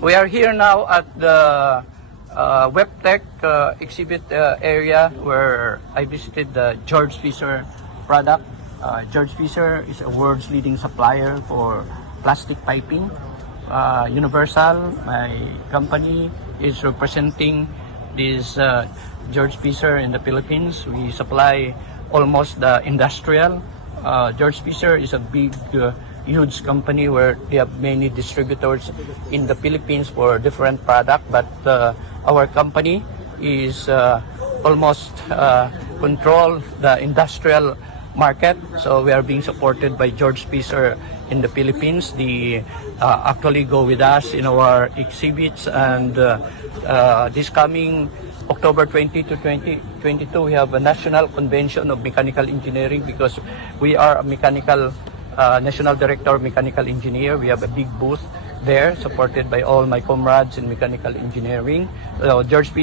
We are here now at the Weftec exhibit area where I visited the Georg product. Georg is a world's leading supplier for plastic piping. Universal, my company, is representing this Georg in the Philippines. We supply almost the industrial. Georg is a big huge company where they have many distributors in the Philippines for different products, but our company is almost control the industrial market. So we are being supported by Georg in the Philippines. They actually go with us in our exhibits, and this coming October 20 to 2022 we have a national convention of mechanical engineering, because we are a mechanical National Director of Mechanical Engineer. We have a big booth there supported by all my comrades in mechanical engineering. Georg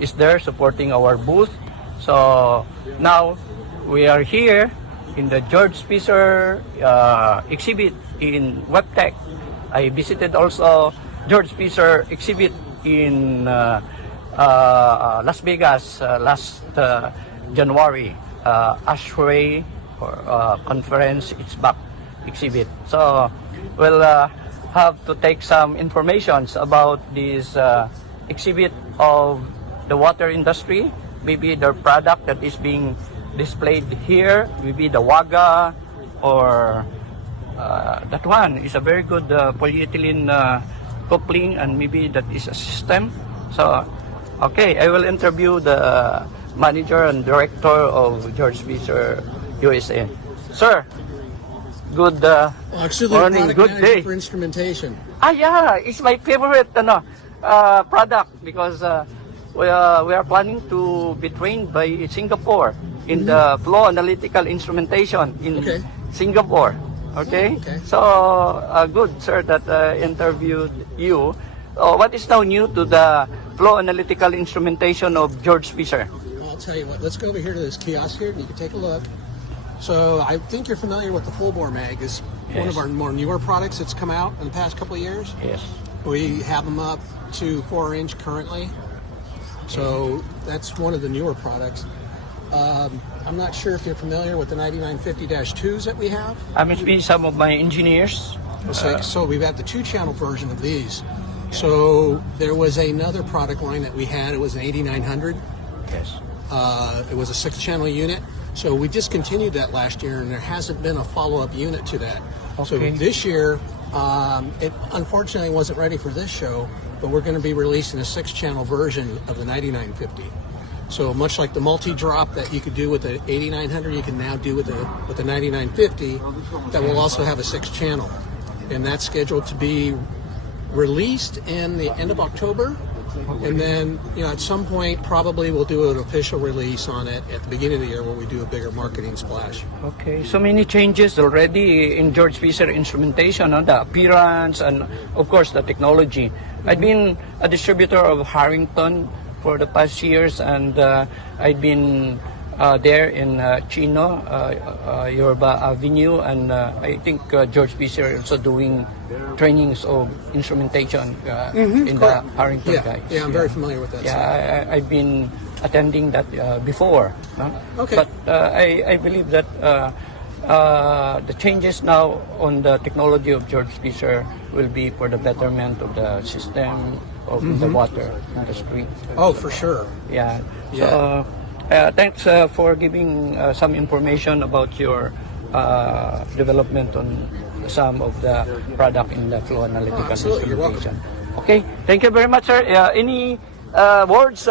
is there supporting our booth. So now we are here in the Georg exhibit in Weftec. I visited also Georg exhibit in Las Vegas last January. Ashray conference, it's back exhibit. So we'll have to take some informations about this exhibit of the water industry, maybe their product that is being displayed here, maybe the Waga, or that one is a very good polyethylene coupling, and maybe that is a system. So okay, I will interview the manager and director of Georg USA. Sir, good morning, good day. For instrumentation. Yeah, it's my favorite product, because we are planning to be trained by Singapore in the flow analytical instrumentation in Singapore. Okay? So good, sir, that interviewed you. What is now new to the flow analytical instrumentation of Georg I'll tell you what, let's go over here to this kiosk here and you can take a look. So I think you're familiar with the full bore mag. Is one of our more newer products that's come out in the past couple of years. Yes. We have them up to 4-inch currently. So that's one of the newer products. I'm not sure if you're familiar with the 9950-2s that we have. I must be some of my engineers. So we've had the 2-channel version of these. So there was another product line that we had. It was an 8900. Yes. It was a 6-channel unit. So we discontinued that last year, and there hasn't been a follow-up unit to that. Okay. So this year, it unfortunately wasn't ready for this show, but we're going to be releasing a 6-channel version of the 9950. So much like the multi-drop that you could do with the 8900, you can now do with the 9950. That will also have a 6-channel, and that's scheduled to be released in the end of October. And then, at some point, probably we'll do an official release on it at the beginning of the year, where we do a bigger marketing splash. Okay, so many changes already in Georg instrumentation, the appearance and, of course, the technology. I've been a distributor of Harrington for the past years, and I've been there in Chino, Yorba Avenue, and I think Georg is also doing trainings of instrumentation in the Harrington guys. Yeah, I'm very familiar with that. Yeah, I've been attending that before. Okay. But I believe that the changes now on the technology of Georg will be for the betterment of the system of the water industry. Oh, for sure. Yeah. So, thanks for giving some information about your development on some of the product in the flow analytical absolutely. You're welcome. Okay, thank you very much, sir. Any words,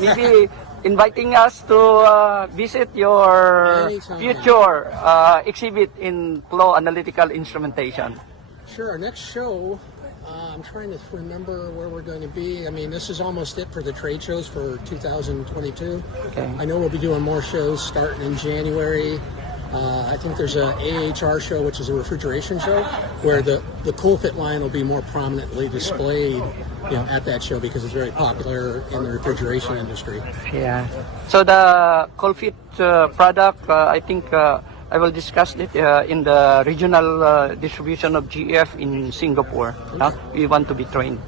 maybe inviting us to visit your future exhibit in flow analytical instrumentation? Sure. Our next show, I'm trying to remember where we're going to be. I mean, this is almost it for the trade shows for 2022. Okay. I know we'll be doing more shows starting in January. I think there's a AHR show, which is a refrigeration show, where the CoolFit line will be more prominently displayed, at that show, because it's very popular in the refrigeration industry. Yeah. So the CoolFit product, I think I will discuss it in the regional distribution of GF in Singapore. We want to be trained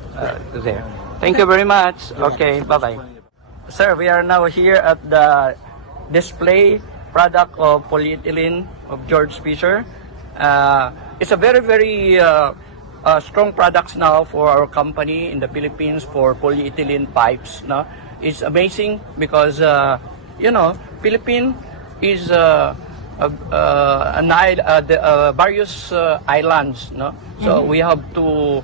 there. Thank you very much. Okay, bye-bye. Sir, we are now here at the display product of polyethylene of George Fisher. It's a very, very strong products now for our company in the Philippines for polyethylene pipes. No? It's amazing because, Philippines is various islands. No? So we have to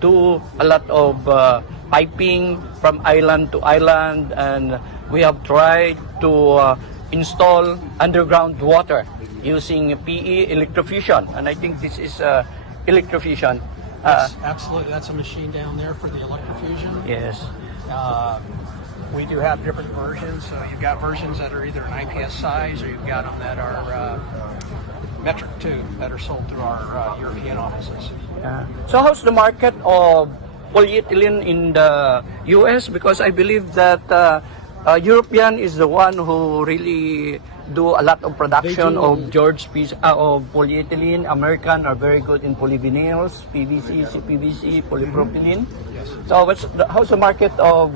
do a lot of piping from island to island, and we have tried to install underground water using PE electrofusion, and I think this is electrofusion. Absolutely, that's a machine down there for the electrofusion. Yes. We do have different versions. So you've got versions that are either an IPS size, or you've got them that are metric 2 that are sold through our European offices. So how's the market of polyethylene in the US? Because I believe that European is the one who really do a lot of production of of polyethylene. American are very good in polyvinyls, PVC, CPVC, polypropylene. Yes. So how's the market of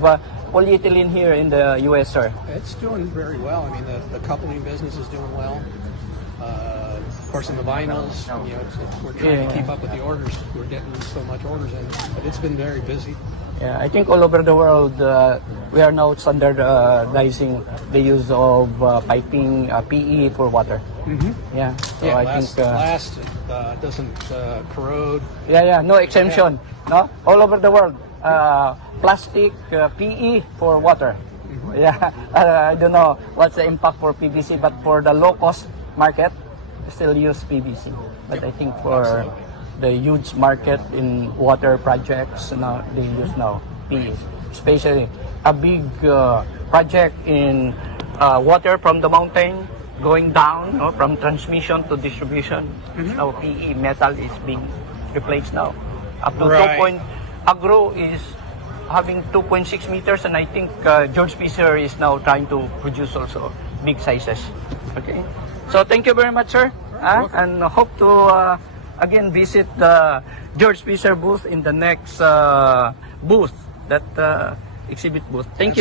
polyethylene here in the US, sir? It's doing very well. I mean, the coupling business is doing well. Of course, in the vinyls, we're trying to keep up with the orders. We're getting so much orders in, but it's been very busy. Yeah, I think all over the world, we are now standardizing the use of piping PE for water. Yeah, so I think last doesn't corrode. Yeah, no exemption. No, all over the world, plastic PE for water. Yeah, I don't know what's the impact for PVC, but for the low cost market, still use PVC. But I think for the huge market in water projects, now they use now PE. Especially a big project in water from the mountain going down, from transmission to distribution. Now PE metal is being replaced now. Up to Agro is having 2.6 meters, and I think George Fisher is now trying to produce also big sizes. Okay, so thank you very much, sir, and hope to again visit the George Fisher booth in the next booth, that exhibit booth. Thank you.